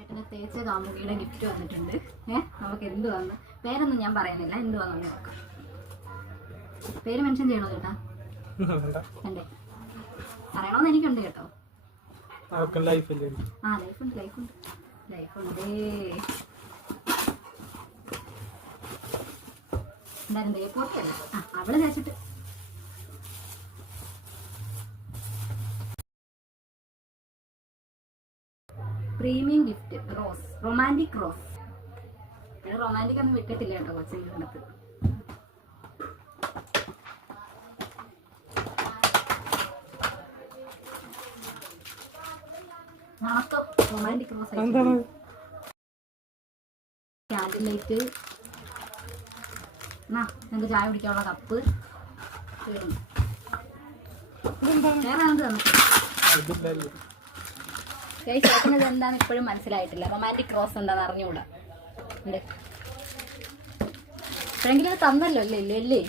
ഏട്ടന് തേച്ച കാമുകിയുടെ ഗിഫ്റ്റ് വന്നിട്ടുണ്ട്. ഏഹ് നമുക്ക് എന്ത് വന്ന് പേരൊന്നും ഞാൻ പറയുന്നില്ല. എന്ത് വന്നു നോക്കാം. പേര് മെൻഷൻ ചെയ്യണോ ചേട്ടാ? വേണ്ട. പറയണമെന്ന് എനിക്കുണ്ട് കേട്ടോ. ലൈഫ് ഉണ്ട്. ആ ലൈഫുണ്ട് ലൈഫുണ്ട് ലൈഫുണ്ട് എന്തായാലും തേപ്പോട്ടല്ല ആ അവൾ തേച്ചിട്ട്. Premium gift rose romantic rose. Romantic ഒന്നും വിട്ടിട്ടില്ല കേട്ടോ നാളത്തെ റൊമാന്റിക് റോസ് എന്നാ നിങ്ങൾക്ക് ചായ കുടിക്കാനുള്ള കപ്പ് വേറെ എന്ത് തന്നു ഇതില്ലല്ലോ ചേച്ചി ചേട്ടന് ഇത് എന്താന്ന് ഇപ്പോഴും മനസ്സിലായിട്ടില്ല. റൊമാന്റിക് റോസ് എന്താന്ന് അറിഞ്ഞുകൂടാ? ഉണ്ട് ഇപ്പോഴെങ്കിലും ഇത് തന്നല്ലോ അല്ലേ ഇല്ലേ അല്ലേ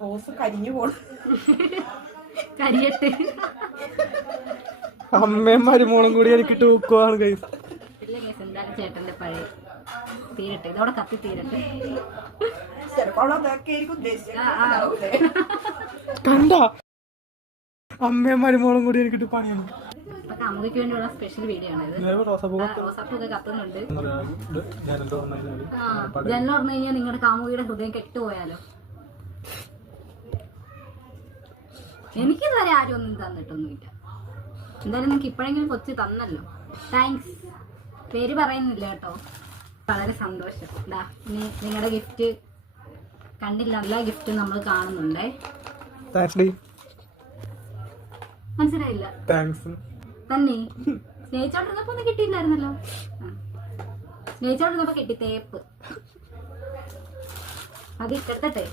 റോസ് കരിഞ്ഞു പോണു. കരിയട്ടെ. അമ്മയും മരുമോളും കൂടി എനിക്ക് തൂക്കുവാണ് കൈസ് ഇല്ല കേസ് എന്തായാലും ചേട്ടന്റെ പഴയ തീരട്ടെ ഇതോടെ കത്തി തീരട്ടെ കണ്ടോ? അമ്മയും മരുമോളും കൂടി എനിക്കിട്ട് പണിയാണ്. വേണ്ടിയുള്ള സ്പെഷ്യൽ വീഡിയോ ആണ് ഇത് റോസാപ്പൊക്കെ കത്തുന്നുണ്ട്. ജനൽ പറഞ്ഞു കഴിഞ്ഞാൽ നിങ്ങളുടെ കാമുകിയുടെ ഹൃദയം കെട്ടുപോയാലോ? എനിക്കിതുവരെ ആരും ഒന്നും തന്നിട്ടൊന്നുമില്ല. എന്തായാലും നിങ്ങൾക്ക് ഇപ്പോഴെങ്കിലും കൊച്ചു തന്നല്ലോ. താങ്ക്സ് പേര് പറയുന്നില്ല കേട്ടോ. വളരെ സന്തോഷം. ഇതാ ഇനി നിങ്ങളുടെ ഗിഫ്റ്റ് കണ്ടില്ല എല്ലാ ഗിഫ്റ്റും നമ്മൾ കാണുന്നുണ്ടേ. മനസ്സിലായില്ല. തന്നെ സ്നേഹിച്ചോണ്ടിരുന്നപ്പോ ഒന്നും കിട്ടിയില്ലായിരുന്നല്ലോ. സ്നേഹിച്ചോണ്ടിരുന്നപ്പോ കിട്ടി തേപ്പ്. അത് ഇട്ടെടുത്തട്ടെ